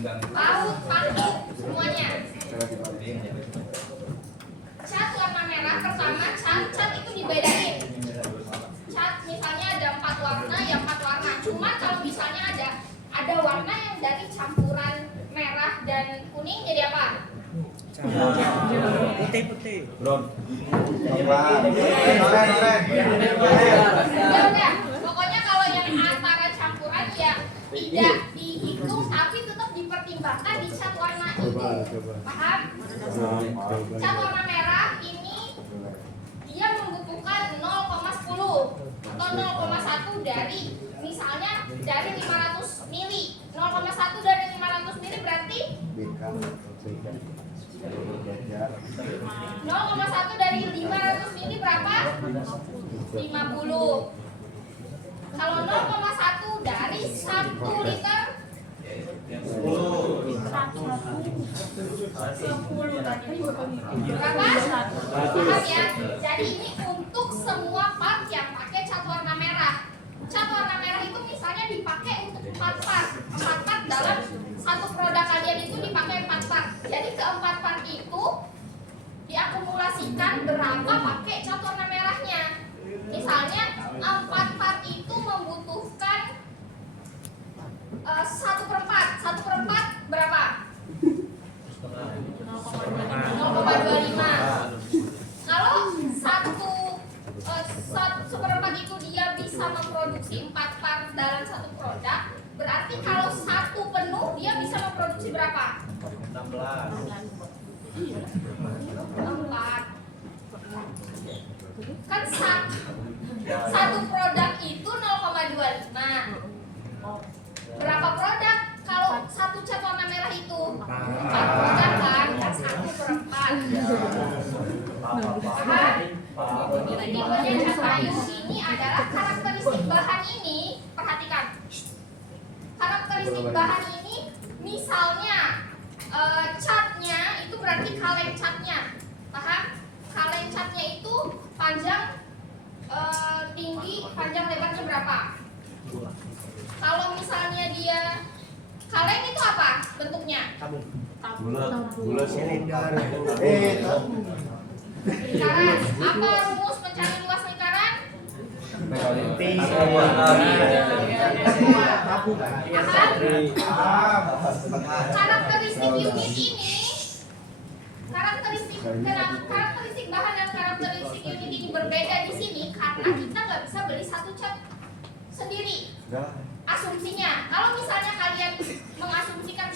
paut, paku, semuanya. Cat warna merah pertama, cat itu dibedain. Cat misalnya ada 4 warna, ya 4 warna. Cuma kalau misalnya ada warna yang dari campuran merah dan kuning jadi apa? Putih. Udah. Pokoknya kalau yang antara campuran ya tidak dihitung tapi tetap dipertimbangkan di cat warna ini. Paham? Cat warna merah ini dia membutuhkan 0,10 atau 0,1 dari misalnya dari 500 mili. 0,1 dari 500 mili berarti 0,1 dari 500 mili berapa? 50. Kalau 0,1 dari 1 liter 10. Berapa? Paham ya? Jadi ini untuk semua part yang pakai cat warna merah. Cat warna merah itu misalnya dipakai untuk 4 part. 4 part dalam satu produk kalian itu dipakai 4 part. Jadi keempat part itu diakumulasikan berapa pakai cat warna merahnya. Misalnya 4 part itu membutuhkan 1/4. 1/4 berapa? 0,25. Kalau 1/4 itu dia bisa memproduksi 4 part dalam satu produk, berarti kalau 1 penuh dia bisa memproduksi berapa? 16. 4. Kan satu produk itu 0,25. Berapa produk kalau satu cat warna merah itu? 4 produk kan? Kan 1/4. Tipenya cat kayu ini adalah karakteristik bahan ini. Perhatikan. Karakteristik bahan ini misalnya catnya itu berarti kaleng catnya. Paham? Kaleng catnya itu panjang tinggi, panjang lebarnya berapa? Kalau misalnya dia kaleng itu apa bentuknya? Bulat silinder. Lingkaran. Apa rumus mencari luas lingkaran? Karakteristik unit ini, karakteristik bahan dan karakteristik unit ini berbeda di sini karena kita nggak bisa beli satu cat sendiri. Asumsinya, kalau misalnya kalian mengasumsikan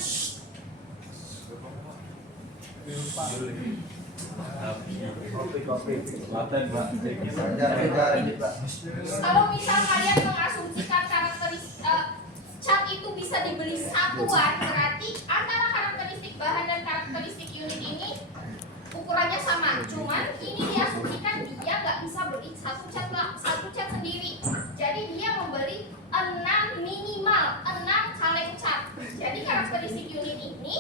kalau misal kalian mengasumsikan karakteristik cat itu bisa dibeli satuan, berarti antara karakteristik bahan dan karakteristik unit ini ukurannya sama. Cuman ini diasumsikan dia nggak bisa beli satu cat sendiri. Jadi dia membeli 6 minimal 6 kaleng cat. Jadi karakteristik unit ini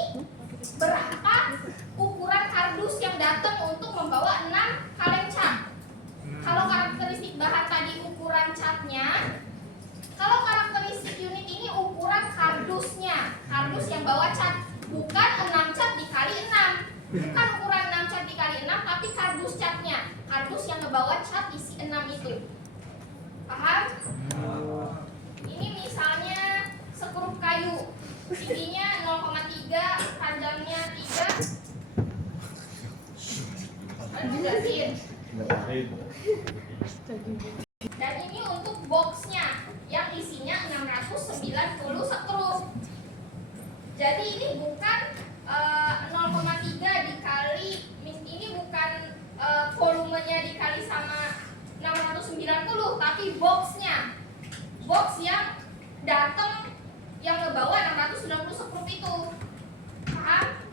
berapa ukuran kardus yang datang untuk membawa 6 kaleng cat. Kalau karakteristik bahan tadi ukuran catnya, kalau karakteristik unit ini ukuran kardusnya, kardus yang bawa cat, bukan 6 cat dikali 6. Bukan ukuran 6 cat dikali 6, tapi kardus catnya, kardus yang ngebawa cat isi 6 itu. Paham? Ini misalnya sekrup kayu, tingginya 0,3, panjangnya 3. Jelasin. Dan ini untuk boxnya yang isinya 690 sekrup. Jadi ini bukan 0,3 dikali, ini bukan volumenya dikali sama 690, tapi boxnya, box yang datang yang ngebawa 690 sekrup itu. Paham?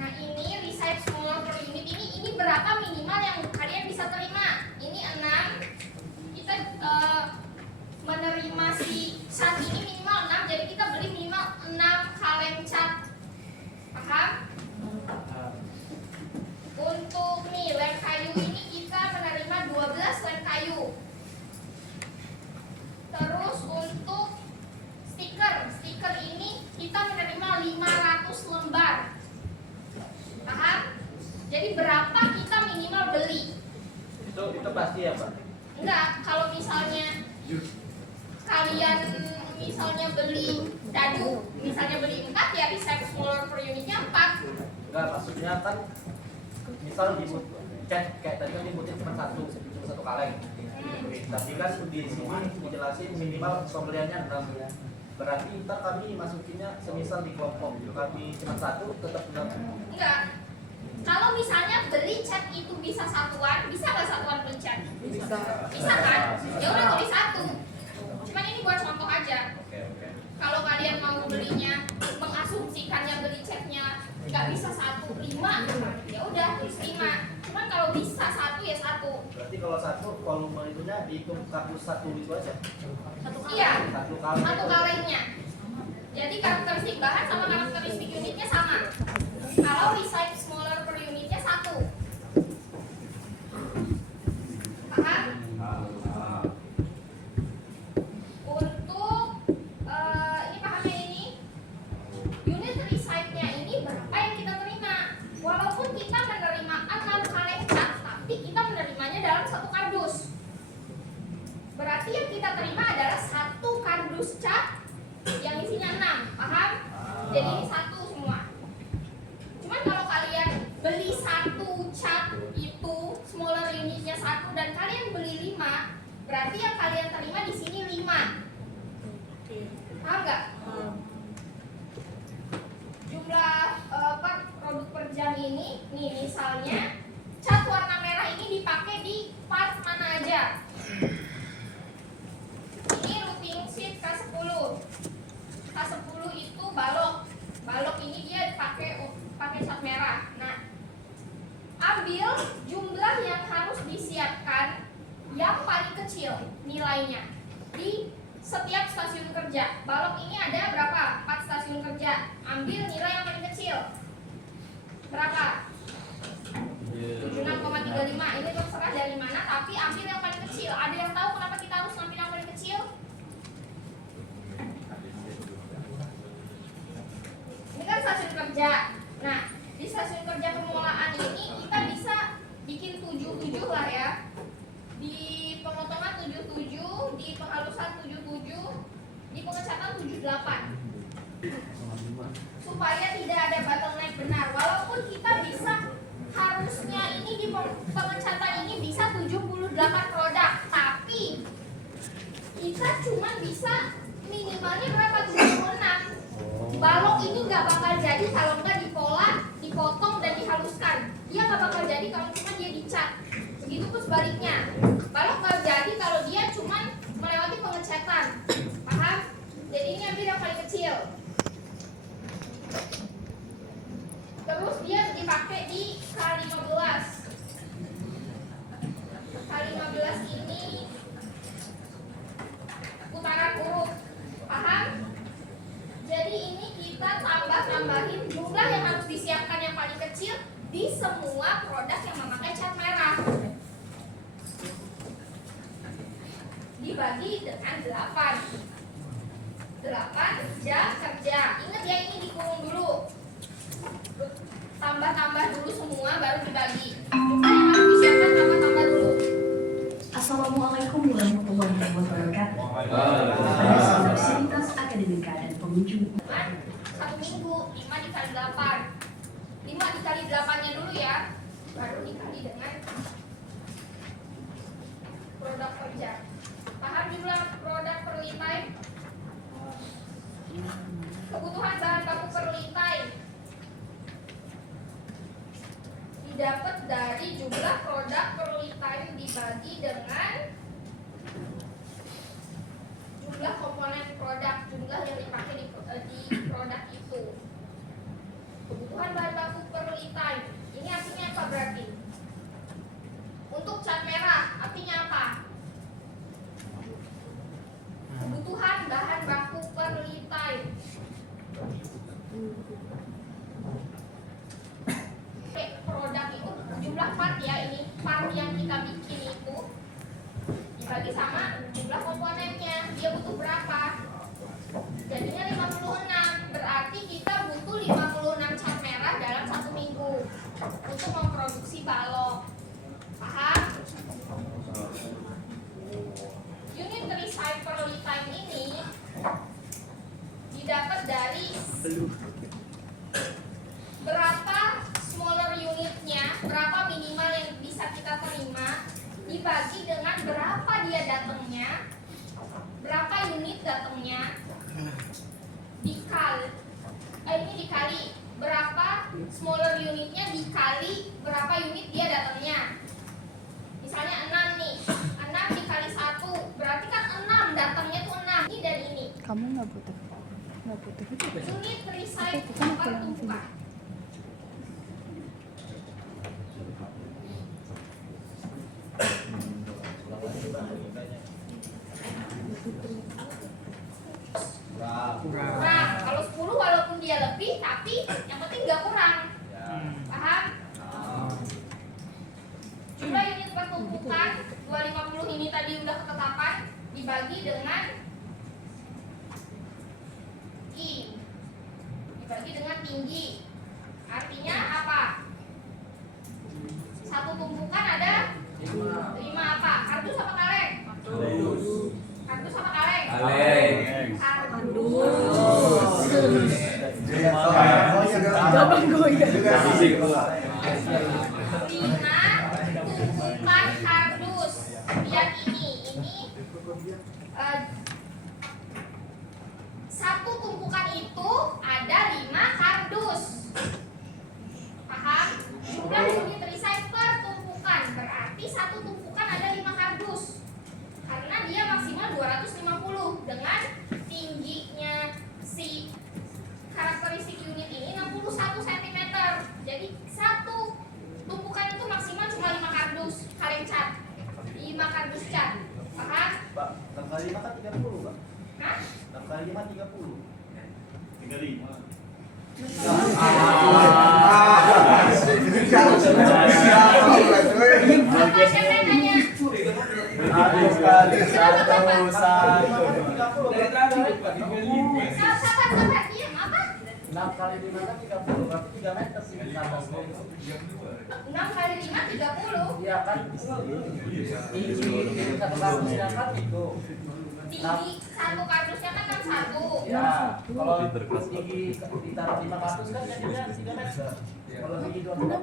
Nah ini resize molar per unit ini berapa minimal yang kalian bisa terima? Ini 6. Kita menerima si cat ini minimal 6, jadi kita beli minimal 6 kaleng cat. Paham? Untuk nih lem kayu ini kita menerima 12 lem kayu. Terus untuk stiker Itu pasti ya Pak? Enggak, kalau misalnya kalian misalnya beli dadu, misalnya beli 4 ya resize smaller per unitnya 4. Enggak, maksudnya kan misal dibuat kayak tadi kan dibutuhin cuma satu kaleng. Tapi kan di sini dijelasin minimal pembeliannya 6. Berarti ntar kami masukinnya semisal di kelompok kami cuma 1 tetap 6. Enggak. Kalau misalnya beli cat itu bisa satuan, bisa nggak satuan beli cat? Bisa. Bisa kan? Ya udah tulis 1. Cuman ini buat contoh aja. Oke. Kalau kalian mau belinya, mengasumsikannya beli catnya nggak bisa 1, 5, ya udah tulis 5. Cuman kalau bisa 1 ya 1. Berarti kalau 1 volume itunya dihitung kardus 1 itu aja. Iya. 1 kali. 1 kalengnya. Jadi karakteristik bahan sama karakteristik unitnya sama. Kalau resize smaller per unitnya 1. Paham? Untuk ini pahamnya ini unit resize-nya ini berapa yang kita terima? Walaupun kita menerima 6 kaleng cat, tapi kita menerimanya dalam 1 kardus. Berarti yang kita terima adalah 1 kardus cat yang isinya 6, paham? Jadi ini 1 semua. Cuman kalau kalian beli 1 cat itu smaller unitnya 1 dan kalian beli 5, berarti yang kalian terima di sini 5. Paham nggak? Jumlah produk per jam ini, nih misalnya cat warna merah ini dipakai di part mana aja? Ini roofing sheet K10. K10 itu balok. Balok ini dia pakai cat merah. Nah, ambil jumlah yang harus disiapkan yang paling kecil nilainya di setiap stasiun kerja. Balok ini ada berapa? 4 stasiun kerja. Ambil nilai yang paling kecil. Berapa? 76,35. Ini terserah dari mana, tapi ambil yang paling kecil. Ada yang tahu kenapa kita harus ambil yang paling kecil? Ini kan stasiun kerja. Nah, di stasiun kerja permulaan ini kita bisa bikin 77 lah ya. Di pemotongan 77, di penghalusan 77, di pengecatan 78. Supaya tidak ada bottleneck benar. Walaupun kita bisa harusnya ini di pengecatan ini bisa 78 produk, tapi kita cuma bisa minimalnya berapa? 26. Balok ini nggak bakal jadi kalau nggak dipola, dipotong dan dihaluskan. Dia nggak bakal jadi kalau cuma dia dicat. Begitu pun sebaliknya. Balok nggak jadi kalau dia cuma melewati pengecatan. Paham? Jadi ini ambil yang paling kecil. Terus dia dipakai di K15. K15 ini putaran huruf. Paham? Jadi ini kita tambahin jumlah yang harus disiapkan yang paling kecil di semua produk yang memakai cat merah. Dibagi dengan 8. 8 jam kerja. Ingat ya, ini dikurung dulu. Tambah dulu semua baru dibagi. Jumlah yang harus disiapkan tambah dulu. Assalamualaikum warahmatullahi wabarakatuh. Pada fasilitas akademika dan pengunjung. 1 minggu 5 dikali 8. 5 dikali 8-nya dulu ya, baru dikali dengan produk kerja. Paham jumlah produk per litai? Kebutuhan bahan baku per litai didapat dari jumlah produk per litai dibagi dengan jumlah komponen produk, jumlah yang dipakai di produk itu. Kebutuhan bahan baku per litai. Ini artinya apa berarti? Untuk cat merah artinya apa? Kebutuhan bahan baku per litai. Oke, produk itu jumlah part ya, ini part yang kita bikin itu dibagi sama jumlah komponennya. Dia butuh berapa? Jadinya 56. Berarti kita butuh 56 cat merah dalam 1 minggu. didapat dari berapa smaller unitnya, berapa minimal yang bisa kita terima, dibagi dengan berapa dia datangnya, berapa unit datangnya, dikali berapa smaller unitnya dikali berapa unit dia datangnya. Misalnya 6 nih, 6 dikali 1 berarti kan 6 datangnya tuh 6. Ini dan ini. Kamu nggak butuh Unit recycle Kan per tumpukan. Kurang. Kalau 10 walaupun dia lebih tapi yang penting nggak kurang. Paham? Jumlah unit pertumpukan 250 ini tadi udah ketetapan dibagi dengan I. Dibagi dengan tinggi. Artinya apa? Satu tumpukan ada 5 apa? Kardus apa kaleng? Kardus apa kaleng? Gampang goyang. 5 tumpukan kardus. Lihat ini satu tumpukan itu ada 5 kardus. Paham? Jumlah unit recycle per tumpukan berarti satu tumpukan ada 5 kardus. Karena dia maksimal 250 dengan tingginya si karakteristik unit ini 61 cm. Jadi satu tumpukan itu maksimal cuma 5 kardus kaleng cat. 5 kardus cat. Paham? Pak, 6 kali 5 kan 30, Pak. Hah? 6 kali 5 30. 35. Apa siapa yang nanya? Sabar, diam apa? 6 kali 5 kan 30, berarti 3 meter sih. 6 kali 5 30. Iya kan? Tinggi satu kardusnya kan itu. Tinggi satu kardusnya kan 61. Ya, kalau terus tinggi ditaruh 5 kardus kan jadinya 3 meter. Kalau tinggi 2 meter.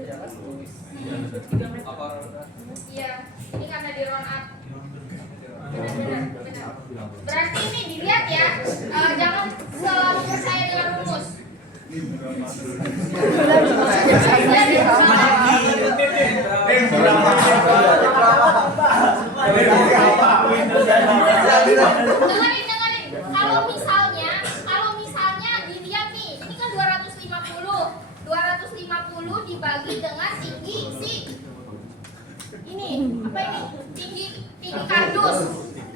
Ya kan? Iya, ini karena di round up. Benar. Berarti ini dilihat ya, jangan selalu percaya dengan rumus. Dengerin. Kalau misalnya dilihat nih, ini kan 250 dibagi dengan tinggi si ini apa ini tinggi kardus.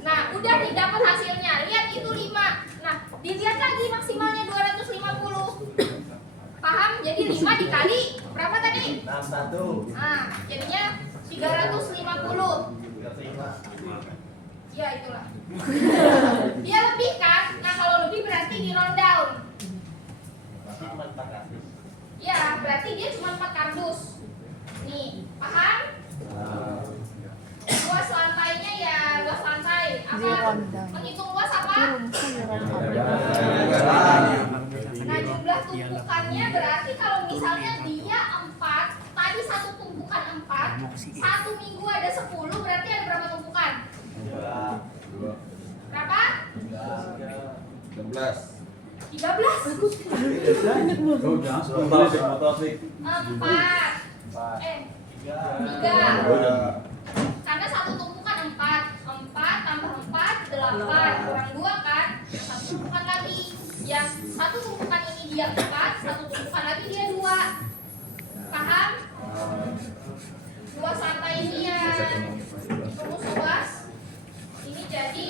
Nah, udah didapat hasilnya. Lihat itu 5. Nah, dilihat lagi maksimalnya 250. Paham? Jadi 5 dikali berapa tadi? 61. Nah, jadinya 350. 35. Ya, itulah. Dia lebih kan? Nah, kalau lebih berarti di round down. Berarti cuma 4 kardus. Ya, berarti dia cuma 4 kardus. Nih, paham? Luas lantainya ya luas lantai. Apa? Menghitung luas apa? Nah, jumlah tumpukannya berarti kalau misalnya dia 4, tadi satu tumpukan 4, 1 minggu ada 10, berarti ada berapa tumpukan? Berapa? 16. 13. 4. 3. Karena satu tumpukan 4 tambah 4 8 kurang 2 kan? Satu tumpukan lagi. Yang satu tumpukan ini dia 4, satu tumpukan lagi dia 2. Paham? Luas lantai ini ya rumus luas. Ini jadi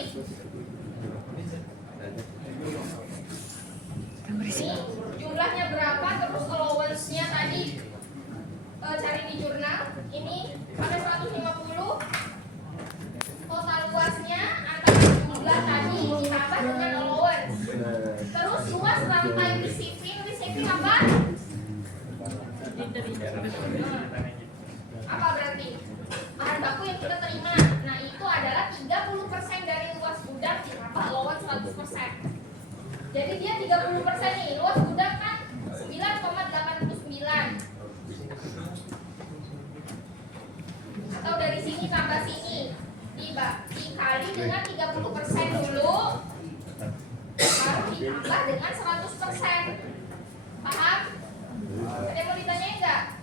ini jumlahnya berapa, terus allowance-nya tadi cari di jurnal. Ini sampai 150. Total luasnya antara jumlah tadi ditambah dengan allowance. Terus luas rantai receiving apa? Apa berarti? Bahan baku yang kita terima. Nah, itu adalah 30% dari luas gudang Jadi dia 30% nih. Luas gudang kan 9,89. Atau dari sini tambah sini. Dikali dengan 30% dulu. Baru ditambah dengan 100%. Paham? Ada yang mau ditanyain nggak?